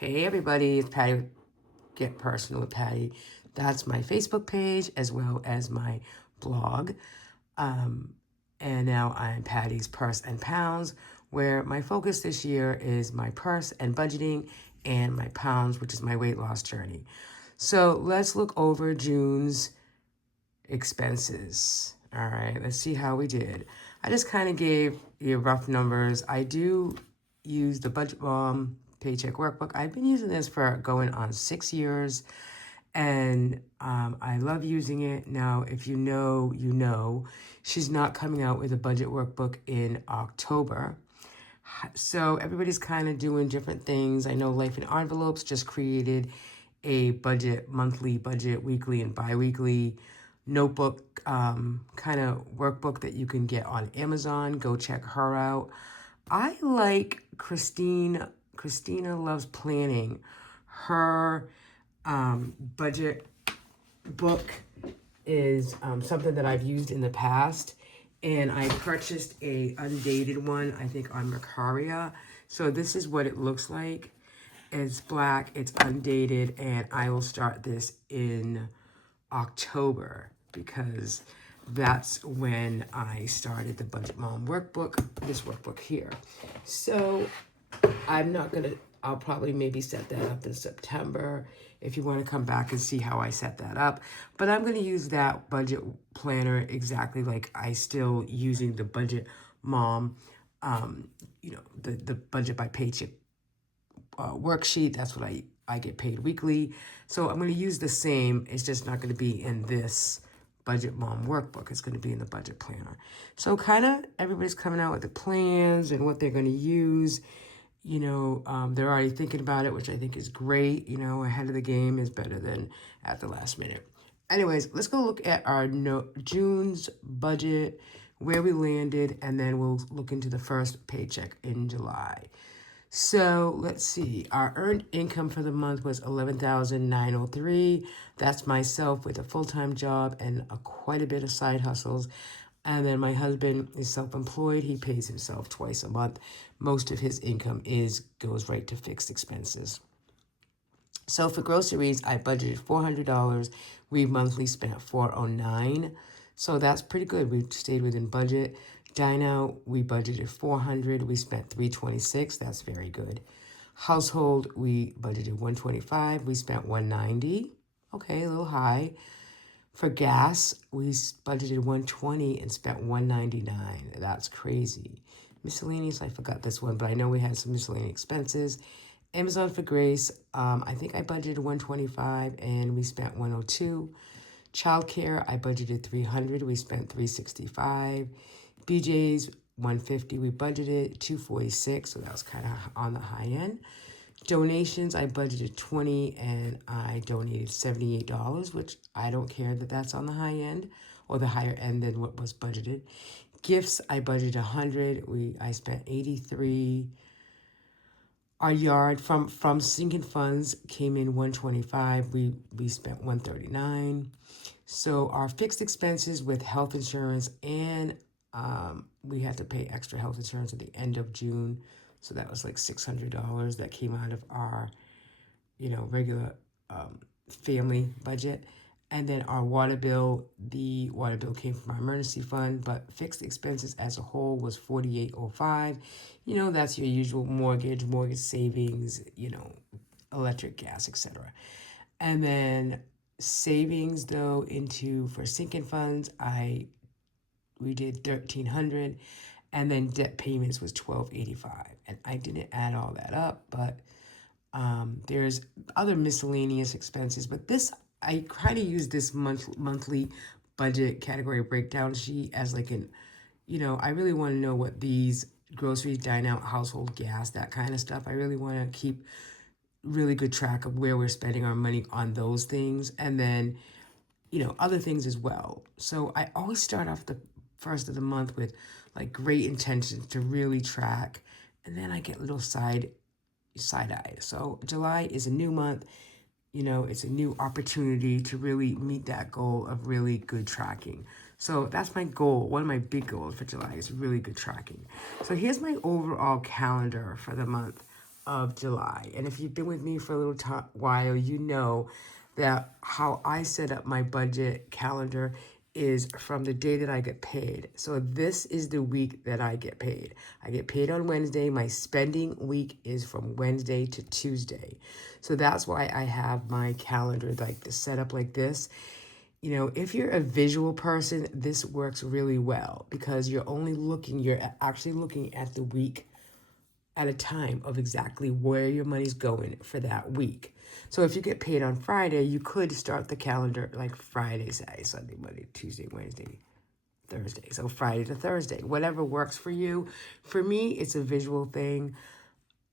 Hey everybody, it's Patty with Get Personal with Patty. That's my Facebook page as well as my blog. Um, and now I'm Patty's Purse and Pounds, where my focus this year is my purse and budgeting and my pounds, which is my weight loss journey. So let's look over June's expenses. All right, let's see how we did. I just kind of gave you rough numbers. I do use the Budget Mom Paycheck Workbook. I've been using this for going on 6 years, and I love using it. Now, if you know, you know, she's not coming out with a budget workbook in October. So everybody's kind of doing different things. I know Life in Envelopes just created a budget, monthly budget, weekly and bi-weekly notebook kind of workbook that you can get on Amazon. Go check her out. I like Christina. Christina Loves Planning. Her budget book is something that I've used in the past, and I purchased a undated one, I think on Mercaria. So this is what it looks like. It's black, it's undated, and I will start this in October because that's when I started the Budget Mom workbook, this workbook here. So I'm not gonna, I'll probably maybe set that up in September if you want to come back and see how I set that up. But I'm gonna use that budget planner exactly like I still using the Budget Mom, the budget by paycheck worksheet. That's what I get paid weekly. So I'm going to use the same. It's just not going to be in this Budget Mom workbook. It's going to be in the budget planner. So kind of everybody's coming out with the plans and what they're going to use. They're already thinking about it, which I think is great. Ahead of the game is better than at the last minute. Anyways, let's go look at our June's budget, where we landed, and then we'll look into the first paycheck in July. So let's see. Our earned income for the month was $11,903. That's myself with a full-time job and quite a bit of side hustles. And then my husband is self-employed. He pays himself twice a month. Most of his income goes right to fixed expenses. So for groceries, I budgeted $400. We monthly spent $409. So that's pretty good. We stayed within budget. Dine out, we budgeted $400. We spent $326. That's very good. Household, we budgeted $125. We spent $190. Okay, a little high. For gas, we budgeted $120 and spent $199. That's crazy. Miscellaneous, I forgot this one, but I know we had some miscellaneous expenses. Amazon for Grace, I think I budgeted $125 and we spent $102. Childcare, I budgeted $300. We spent $365. BJ's $150. We budgeted $246, so that was kind of on the high end. Donations, I budgeted $20 and I donated $78, which I don't care that that's on the high end or the higher end than what was budgeted. Gifts, I budgeted $100. I spent $83. Our yard from sinking funds came in $125. We spent $139. So our fixed expenses with health insurance and we had to pay extra health insurance at the end of June. So that was like $600 that came out of our, regular family budget. And then our the water bill came from our emergency fund, but fixed expenses as a whole was $48.05. That's your usual mortgage savings, electric, gas, etc. And then savings though for sinking funds, we did $1,300, and then debt payments was $1,285. And I didn't add all that up, but there's other miscellaneous expenses. But I kind of use this monthly budget category breakdown sheet as like I really want to know what these groceries, dine out, household, gas, that kind of stuff. I really want to keep really good track of where we're spending our money on those things. And then, other things as well. So I always start off the first of the month with like great intentions to really track, and then I get little side eye. So July is a new month. It's a new opportunity to really meet that goal of really good tracking. So that's my goal. One of my big goals for July is really good tracking. So here's my overall calendar for the month of July. And if you've been with me for a little while, you know that how I set up my budget calendar is from the day that I get paid. So this is the week that I get paid. I get paid on Wednesday. My spending week is from Wednesday to Tuesday. So that's why I have my calendar like the set up like this. You know, if you're a visual person, this works really well because you're actually looking at the week at a time of exactly where your money's going for that week. So if you get paid on Friday, you could start the calendar like Friday, Saturday, Sunday, Monday, Tuesday, Wednesday, Thursday. So Friday to Thursday, whatever works for you. For me, it's a visual thing.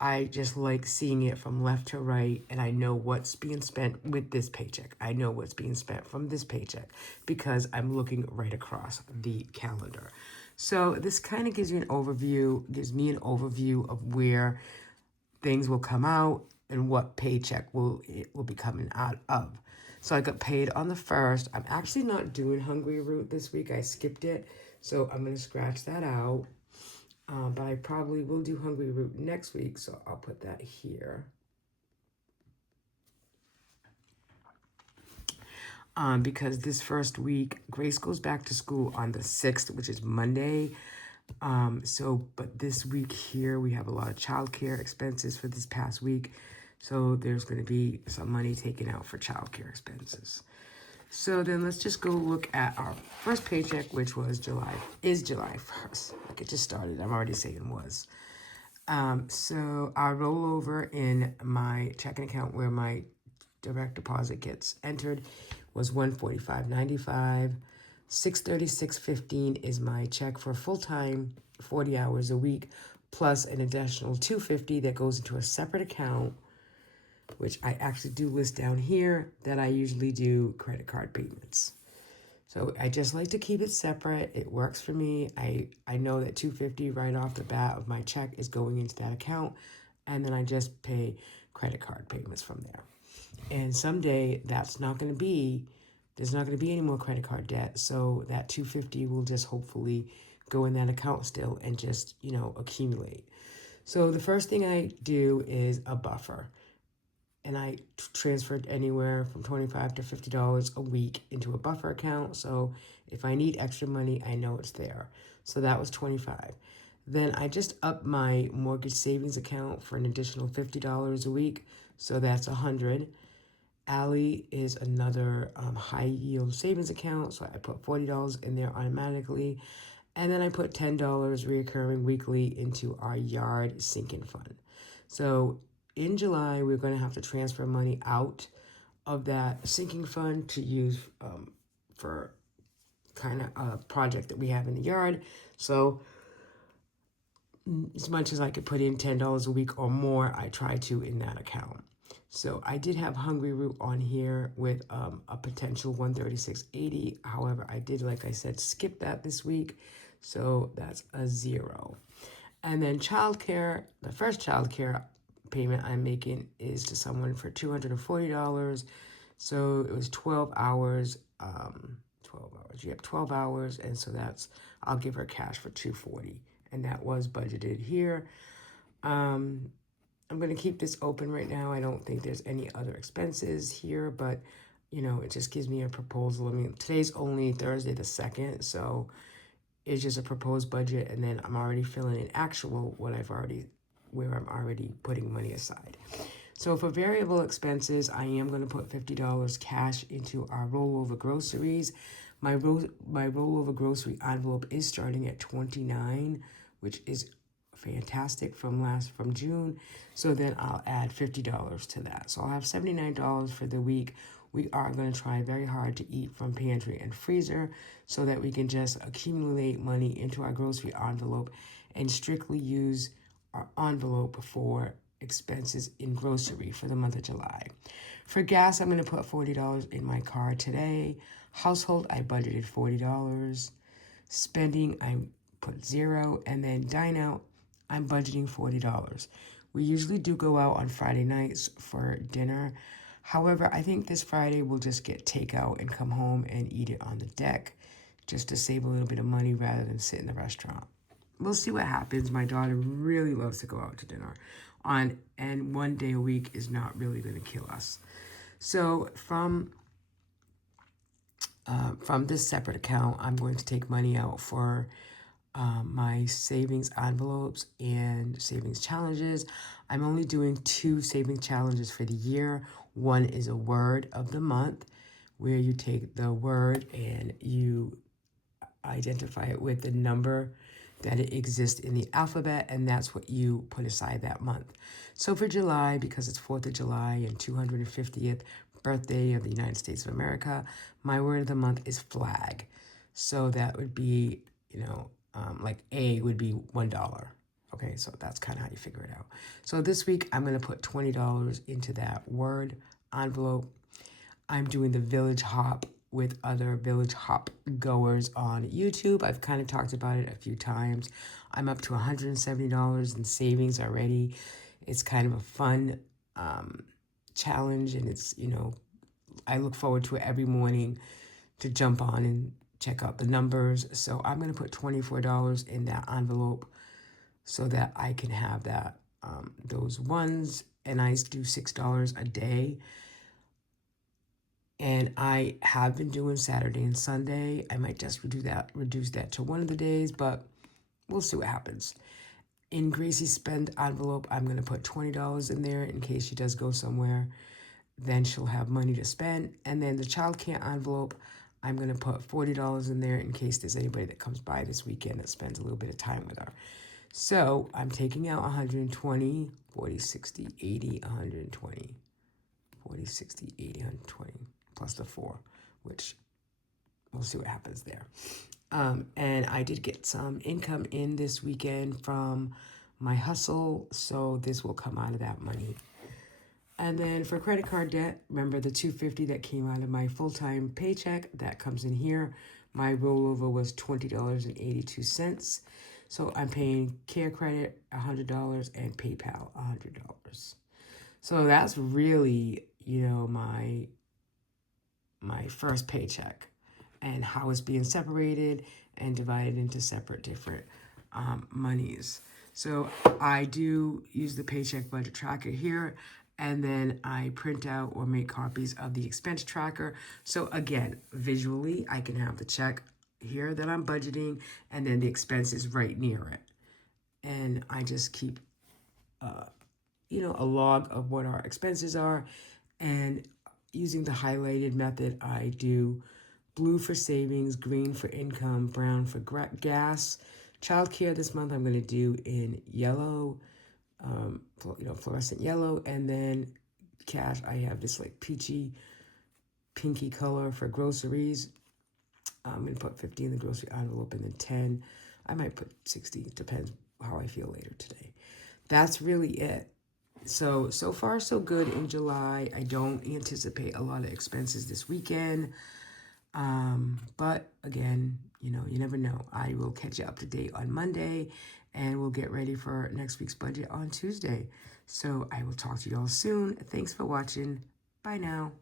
I just like seeing it from left to right, and I know what's being spent with this paycheck. I know what's being spent from this paycheck because I'm looking right across the calendar. So this kind of gives me an overview of where things will come out and what paycheck it will be coming out of. So I got paid on the 1st. I'm actually not doing Hungry Root this week. I skipped it, so I'm going to scratch that out. But I probably will do Hungry Root next week, so I'll put that here. Because this first week, Grace goes back to school on the 6th, which is Monday. But this week here, we have a lot of childcare expenses for this past week. So there's going to be some money taken out for childcare expenses. So then let's just go look at our first paycheck, which was July 1st. Like it just started. I'm already saying was. So our rollover in my checking account where my direct deposit gets entered was $145.95. $636.15 is my check for full-time, 40 hours a week, plus an additional $250 that goes into a separate account, which I actually do list down here, that I usually do credit card payments. So I just like to keep it separate. It works for me. I know that $250 right off the bat of my check is going into that account, and then I just pay credit card payments from there. And someday there's not going to be any more credit card debt, so that $250 will just hopefully go in that account still and just, accumulate. So the first thing I do is a buffer. And I transferred anywhere from $25 to $50 a week into a buffer account. So if I need extra money, I know it's there. So that was $25. Then I just upped my mortgage savings account for an additional $50 a week. So that's $100. Allie is another high yield savings account. So I put $40 in there automatically. And then I put $10 reoccurring weekly into our yard sinking fund. So in July, we're going to have to transfer money out of that sinking fund to use for kind of a project that we have in the yard. So as much as I could put in $10 a week or more, I try to in that account. So I did have Hungry Root on here with a potential $136.80. However, I did, like I said, skip that this week. So that's a 0. And then childcare, the first childcare payment I'm making is to someone for $240. So it was 12 hours, 12 hours. And so I'll give her cash for $240. And that was budgeted here. I'm going to keep this open right now. I don't think there's any other expenses here, but it just gives me a proposal. I mean, today's only Thursday the 2nd, so it's just a proposed budget, and then I'm already filling in actual where I'm already putting money aside. So for variable expenses, I am going to put $50 cash into our rollover groceries. My rollover grocery envelope is starting at $29, which is fantastic from June. So then I'll add $50 to that. So I'll have $79 for the week. We are going to try very hard to eat from pantry and freezer so that we can just accumulate money into our grocery envelope and strictly use our envelope for expenses in grocery for the month of July. For gas, I'm going to put $40 in my car today. Household, I budgeted $40. Spending, I put 0. And then dine out, I'm budgeting $40. We usually do go out on Friday nights for dinner. However, I think this Friday we'll just get takeout and come home and eat it on the deck just to save a little bit of money rather than sit in the restaurant. We'll see what happens. My daughter really loves to go out to dinner and 1 day a week is not really going to kill us. So from this separate account, I'm going to take money out for my savings envelopes and savings challenges. I'm only doing 2 savings challenges for the year. One is a word of the month, where you take the word and you identify it with the number that it exists in the alphabet, and that's what you put aside that month. So for July, because it's 4th of July and 250th birthday of the United States of America, my word of the month is flag. So that would be, like A would be $1. Okay, so that's kind of how you figure it out. So this week, I'm going to put $20 into that word envelope. I'm doing the Village Hop with other Village Hop goers on YouTube. I've kind of talked about it a few times. I'm up to $170 in savings already. It's kind of a fun challenge, and it's, I look forward to it every morning to jump on and check out the numbers. So I'm going to put $24 in that envelope so that I can have that those ones, and I do $6 a day. And I have been doing Saturday and Sunday. I might just reduce that to one of the days, but we'll see what happens. In Gracie's spend envelope, I'm going to put $20 in there in case she does go somewhere. Then she'll have money to spend. And then the child care envelope, I'm going to put $40 in there in case there's anybody that comes by this weekend that spends a little bit of time with her. So I'm taking out 120, 40, 60, 80, 120, 40, 60, 80, 120, plus the 4, which we'll see what happens there. And I did get some income in this weekend from my hustle, so this will come out of that money. And then for credit card debt, remember the $250 that came out of my full-time paycheck, that comes in here. My rollover was $20.82. So I'm paying Care Credit $100 and PayPal $100. So that's really, my first paycheck, and how it's being separated and divided into separate different monies. So I do use the paycheck budget tracker here, and then I print out or make copies of the expense tracker. So again, visually, I can have the check here that I'm budgeting, and then the expenses right near it. And I just keep, a log of what our expenses are. And using the highlighted method, I do blue for savings, green for income, brown for gas. Childcare this month I'm going to do in yellow, fluorescent yellow, and then cash I have this like peachy, pinky color for groceries. I'm going to put 50 in the grocery envelope, and then 10. I might put 60, depends how I feel later today. That's really it. So far so good in July. I don't anticipate a lot of expenses this weekend. But again, you never know. I will catch you up to date on Monday, and we'll get ready for next week's budget on Tuesday. So I will talk to you all soon. Thanks for watching. Bye now.